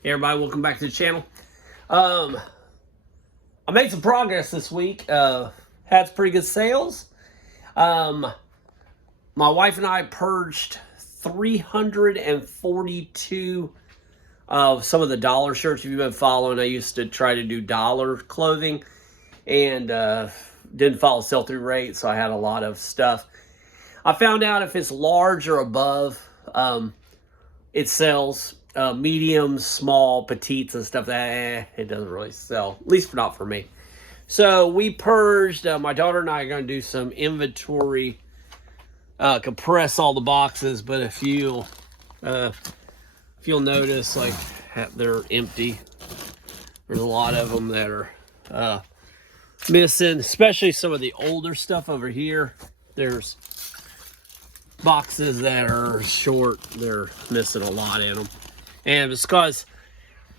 Hey everybody, welcome back to the channel. I made some progress this week. Had some pretty good sales. My wife and I purged 342 of some of the dollar shirts. If you've been following, I used to try to do dollar clothing and didn't follow sell-through rate, so I had a lot of stuff. I found out if it's large or above, it sells. Medium, small, petites, and stuff that it doesn't really sell, at least not for me. So we purged. My daughter and I are going to do some inventory, compress all the boxes. But if you'll notice, like they're empty. There's a lot of them that are missing, especially some of the older stuff over here. There's boxes that are short. They're missing a lot in them. And it's because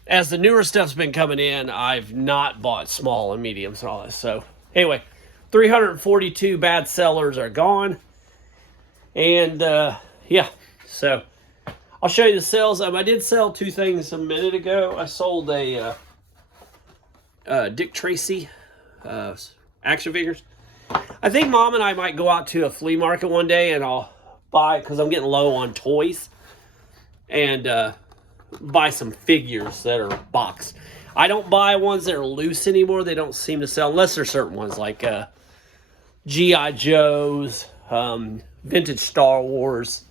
as the newer stuff's been coming in, I've not bought small and mediums and all that. So anyway, 342 bad sellers are gone. And yeah, so I'll show you the sales. I did sell two things a minute ago. I sold a Dick Tracy action figures. I think Mom and I might go out to a flea market one day and I'll buy, because I'm getting low on toys, and buy some figures that are boxed. I don't buy ones that are loose anymore. They don't seem to sell, unless there's certain ones like G.I. Joes, vintage Star Wars.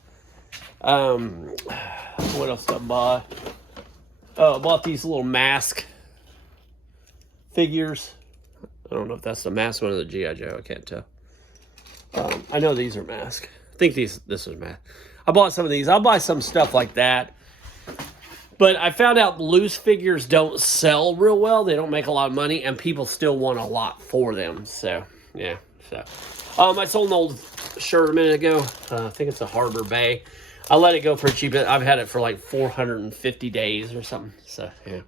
What else did I buy? Oh, I bought these little mask figures. I don't know if that's the mask one or the G.I. Joe. I can't tell. I know these are mask. I think this is mask. I bought some of these. I'll buy some stuff like that. But I found out loose figures don't sell real well. They don't make a lot of money, and people still want a lot for them. So, yeah. So, I sold an old shirt a minute ago. I think it's a Harbor Bay. I let it go for cheap. I've had it for like 450 days or something. So, yeah.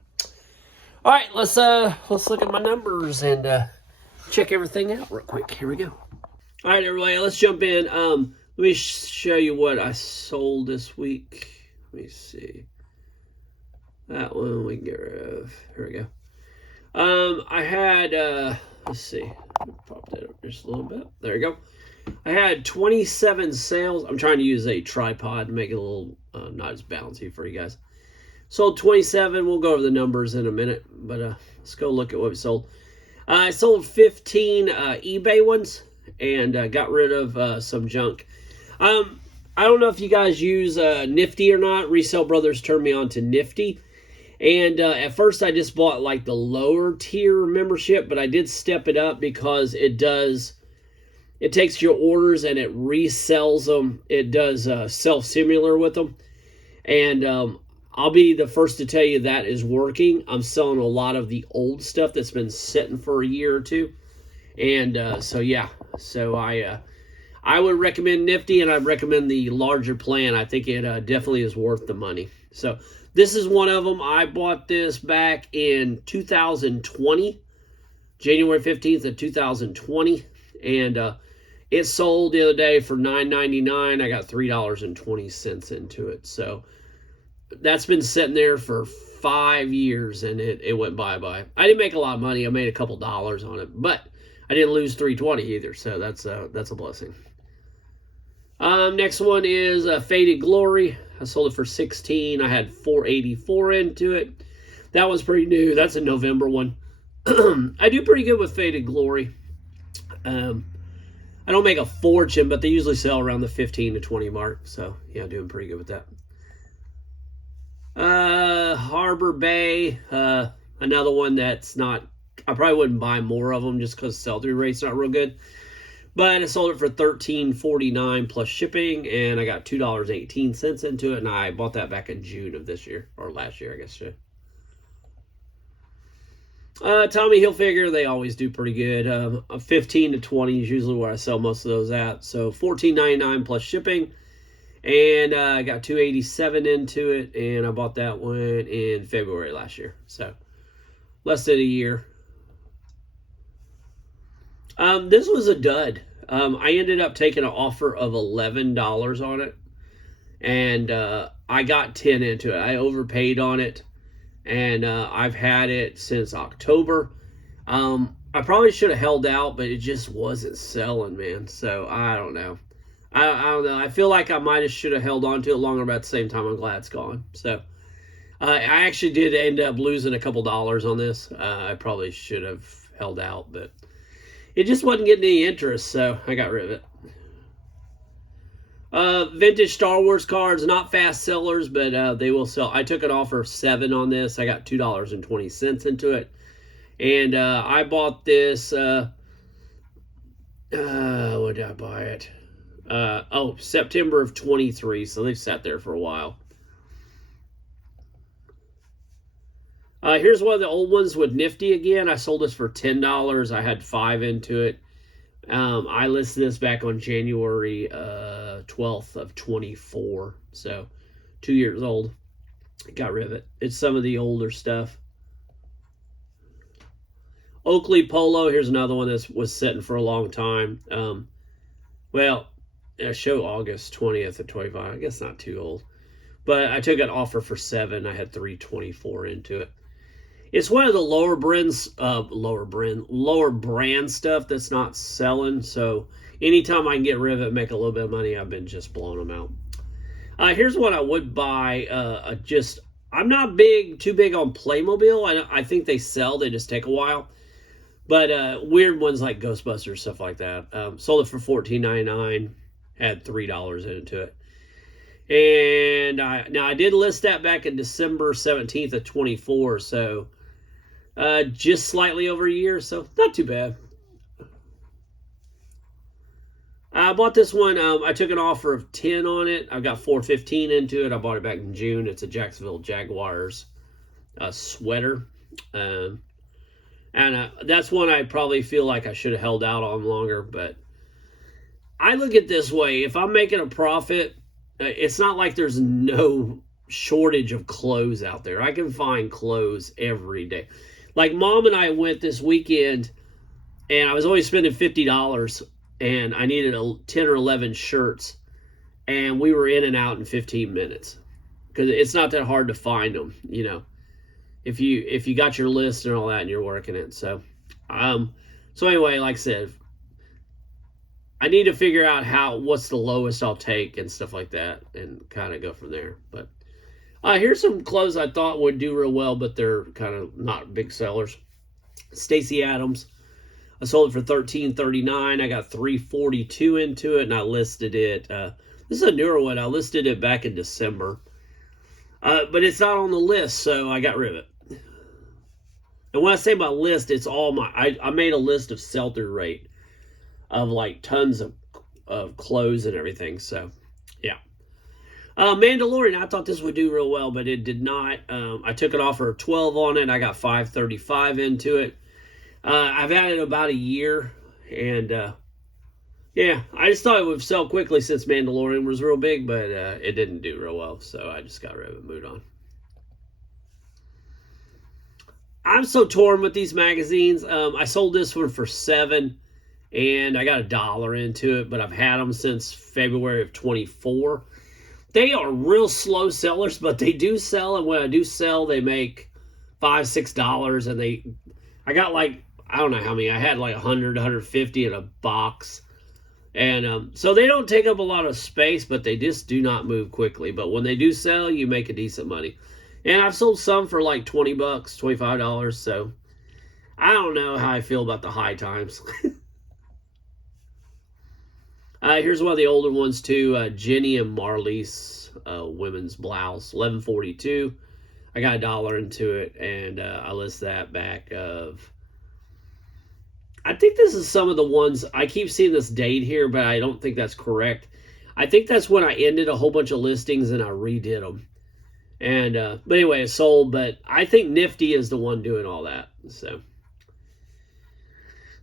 All right, let's look at my numbers and check everything out real quick. Here we go. All right, everybody, let's jump in. Let me show you what I sold this week. Let me see. That one we can get rid of. Here we go. I had, let's see. Pop that up just a little bit. There you go. I had 27 sales. I'm trying to use a tripod to make it a little not as bouncy for you guys. Sold 27. We'll go over the numbers in a minute, but let's go look at what we sold. I sold 15 eBay ones and got rid of some junk. I don't know if you guys use Nifty or not. Resale Brothers turned me on to Nifty. And at first I just bought like the lower tier membership, but I did step it up because it takes your orders and it resells them. It does self-similar with them. And I'll be the first to tell you that is working. I'm selling a lot of the old stuff that's been sitting for a year or two. And so yeah, so I would recommend Nifty, and I'd recommend the larger plan. I think it definitely is worth the money. So this is one of them. I bought this back in 2020, January 15th of 2020. And it sold the other day for $9.99. I got $3.20 into it. So that's been sitting there for 5 years, and it went bye-bye. I didn't make a lot of money. I made a couple dollars on it, but I didn't lose $3.20 either. So that's a blessing. Next one is Faded Glory. I sold it for $16. I had $4.84 into it. That one's pretty new. That's a November one. I do pretty good with Faded Glory. I don't make a fortune, but they usually sell around the 15 to 20 mark. So, yeah, doing pretty good with that. Harbor Bay. Another one that's not... I probably wouldn't buy more of them just because sell-through rate's not real good. But I sold it for $13.49 plus shipping, and I got $2.18 into it, and I bought that back in June of this year, or last year, I guess. Tommy Hilfiger, they always do pretty good. 15 to 20 is usually where I sell most of those at. So $14.99 plus shipping, and I got $2.87 into it, and I bought that one in February last year. So less than a year. This was a dud. I ended up taking an offer of $11 on it, and I got 10 into it. I overpaid on it. and I've had it since October. I probably should have held out, but it just wasn't selling, man. So I don't know. I don't know. I feel like I might have should have held on to it longer, but at the same time, I'm glad it's gone. So I actually did end up losing a couple dollars on this. I probably should have held out, but it just wasn't getting any interest, so I got rid of it. Vintage Star Wars cards, not fast sellers, but they will sell. I took an offer of $7 on this. I got $2.20 into it, and I bought this. When did I buy it? September of 23. So they've sat there for a while. Here's one of the old ones with Nifty again. I sold this for $10. I had 5 into it. I listed this back on January 12th of 24. So 2 years old. Got rid of it. It's some of the older stuff. Oakley Polo. Here's another one that was sitting for a long time. I show August 20th of 25. I guess not too old. But I took an offer for 7. I had 324 into it. It's one of the lower brand stuff that's not selling. So anytime I can get rid of it, make a little bit of money, I've been just blowing them out. Here's what I would buy. I'm not too big on Playmobil. I think they sell. They just take a while. But weird ones like Ghostbusters, stuff like that. Sold it for $14.99. Had $3 into it. And I did list that back in December 17th of 24. So just slightly over a year. So not too bad. I bought this one. I took an offer of 10 on it. I got $4.15 into it. I bought it back in June. It's a Jacksonville Jaguars sweater. And that's one I probably feel like I should have held out on longer. But I look at it this way. If I'm making a profit, it's not like there's no shortage of clothes out there. I can find clothes every day. Like Mom and I went this weekend, and I was only spending $50, and I needed 10 or 11 shirts, and we were in and out in 15 minutes because it's not that hard to find them, you know. If you got your list and all that, and you're working it. So anyway, like I said, I need to figure out what's the lowest I'll take and stuff like that, and kind of go from there. But here's some clothes I thought would do real well, but they're kind of not big sellers. Stacey Adams. I sold it for $13.39. I got $3.42 into it, and I listed it. This is a newer one. I listed it back in December. But it's not on the list, so I got rid of it. And when I say my list, it's all I made a list of sell-through rate of like tons of clothes and everything. So, yeah. Mandalorian, I thought this would do real well, but it did not. I took an offer of 12 on it. I got $5.35 into it. I've had it about a year, and yeah, I just thought it would sell quickly since Mandalorian was real big, but it didn't do real well, so I just got rid of it and moved on. I'm so torn with these magazines. I sold this one for $7, and I got $1 into it, but I've had them since February of 24. They are real slow sellers, but they do sell, and when I do sell, they make $5, $6, and I got like, I don't know how many, I had like 100, 150 in a box, and so they don't take up a lot of space, but they just do not move quickly. But when they do sell, you make a decent money. And I've sold some for like $20, $25, so I don't know how I feel about the high times. Here's one of the older ones too. Jenny and Marlies women's blouse, $11.42. I got $1 into it, and I list that back of. I think this is some of the ones. I keep seeing this date here, but I don't think that's correct. I think that's when I ended a whole bunch of listings and I redid them. And but anyway, it sold. But I think Nifty is the one doing all that. So.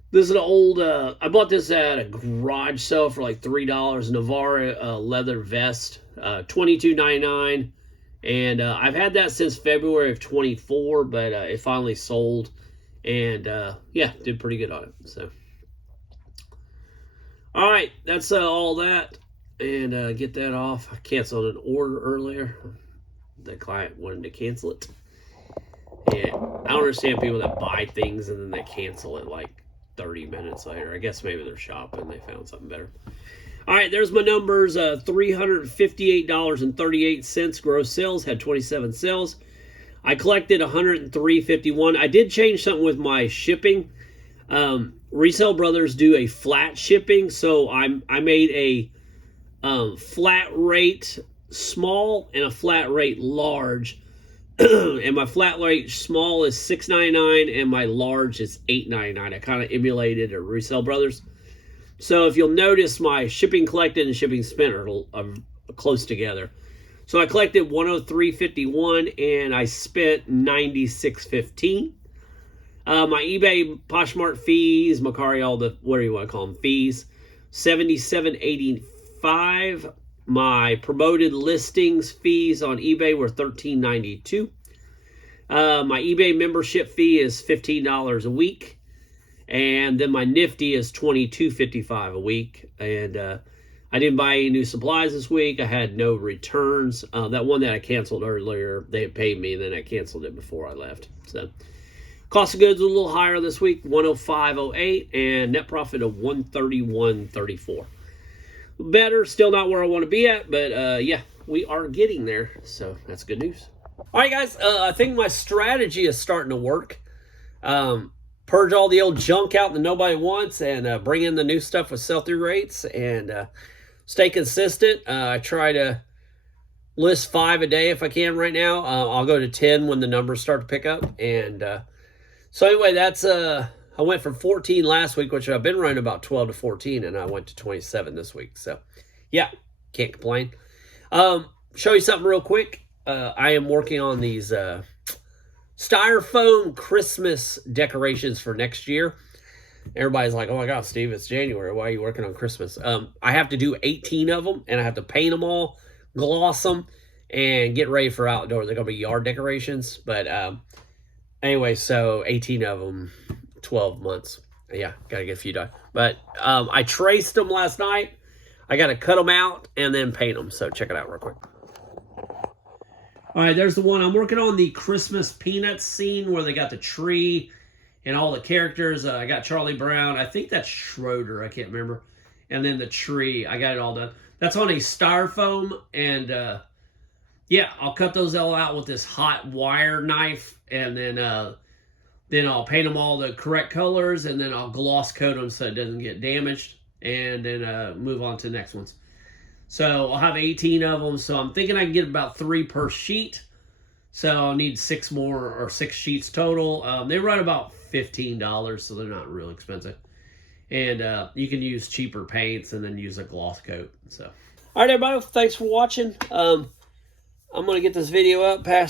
This is an old, I bought this at a garage sale for like $3. Navarre leather vest, $22.99. And I've had that since February of 24, but it finally sold. And yeah, did pretty good on it. So, all right, that's all that. And get that off. I canceled an order earlier. The client wanted to cancel it. And I don't understand people that buy things and then they cancel it like 30 minutes later. I guess maybe they're shopping. They found something better. All right, there's my numbers. $358.38 gross sales. Had 27 sales. I collected $103.51. I did change something with my shipping. Resale Brothers do a flat shipping, so I made a flat rate small and a flat rate large. And my flat rate small is $6.99 and my large is $8.99. I kind of emulated a Resale Brothers. So if you'll notice, my shipping collected and shipping spent are close together. So I collected $103.51 and I spent $96.15. My eBay Poshmark fees, Macari, all the, what do you want to call them, fees, $77.85. My promoted listings fees on eBay were $13.92. My eBay membership fee is $15 a week. And then my Nifty is $22.55 a week. And I didn't buy any new supplies this week. I had no returns. That one that I canceled earlier, they had paid me, and then I canceled it before I left. So cost of goods a little higher this week, $105.08, and net profit of $131.34. Better, still not where I want to be at, but yeah, we are getting there, so that's good news. All right, guys, I think my strategy is starting to work. Purge all the old junk out that nobody wants and bring in the new stuff with sell-through rates and stay consistent. I try to list 5 a day if I can right now. I'll go to 10 when the numbers start to pick up. And so anyway, that's I went from 14 last week, which I've been running about 12 to 14, and I went to 27 this week. So, yeah, can't complain. Show you something real quick. I am working on these styrofoam Christmas decorations for next year. Everybody's like, oh my God, Steve, it's January. Why are you working on Christmas? I have to do 18 of them, and I have to paint them all, gloss them, and get ready for outdoor. They're going to be yard decorations. But anyway, so 18 of them. 12 months. Yeah, gotta get a few done. But I traced them last night. I gotta cut them out and then paint them. So check it out real quick. All right, there's the one. I'm working on the Christmas Peanuts scene where they got the tree and all the characters. I got Charlie Brown. I think that's Schroeder. I can't remember. And then the tree. I got it all done. That's on a styrofoam. And yeah, I'll cut those all out with this hot wire knife. And then I'll paint them all the correct colors, and then I'll gloss coat them so it doesn't get damaged, and then move on to the next ones. So I'll have 18 of them, so I'm thinking I can get about 3 per sheet. So I'll need 6 more, or 6 sheets total. They run about $15, so they're not real expensive. And you can use cheaper paints and then use a gloss coat. So, all right, everybody, thanks for watching. I'm going to get this video up, I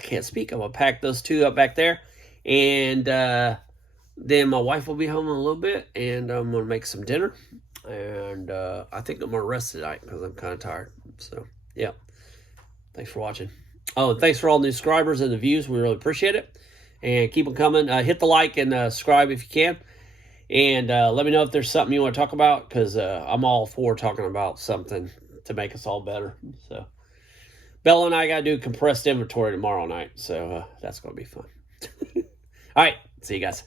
can't speak, I'm going to pack those 2 up back there. And then my wife will be home in a little bit, and I'm going to make some dinner. And I think I'm going to rest tonight because I'm kind of tired. So, yeah. Thanks for watching. Oh, and thanks for all the new subscribers and the views. We really appreciate it. And keep them coming. Hit the like and subscribe if you can. And let me know if there's something you want to talk about, because I'm all for talking about something to make us all better. So, Bella and I got to do compressed inventory tomorrow night. So, that's going to be fun. All right. See you guys.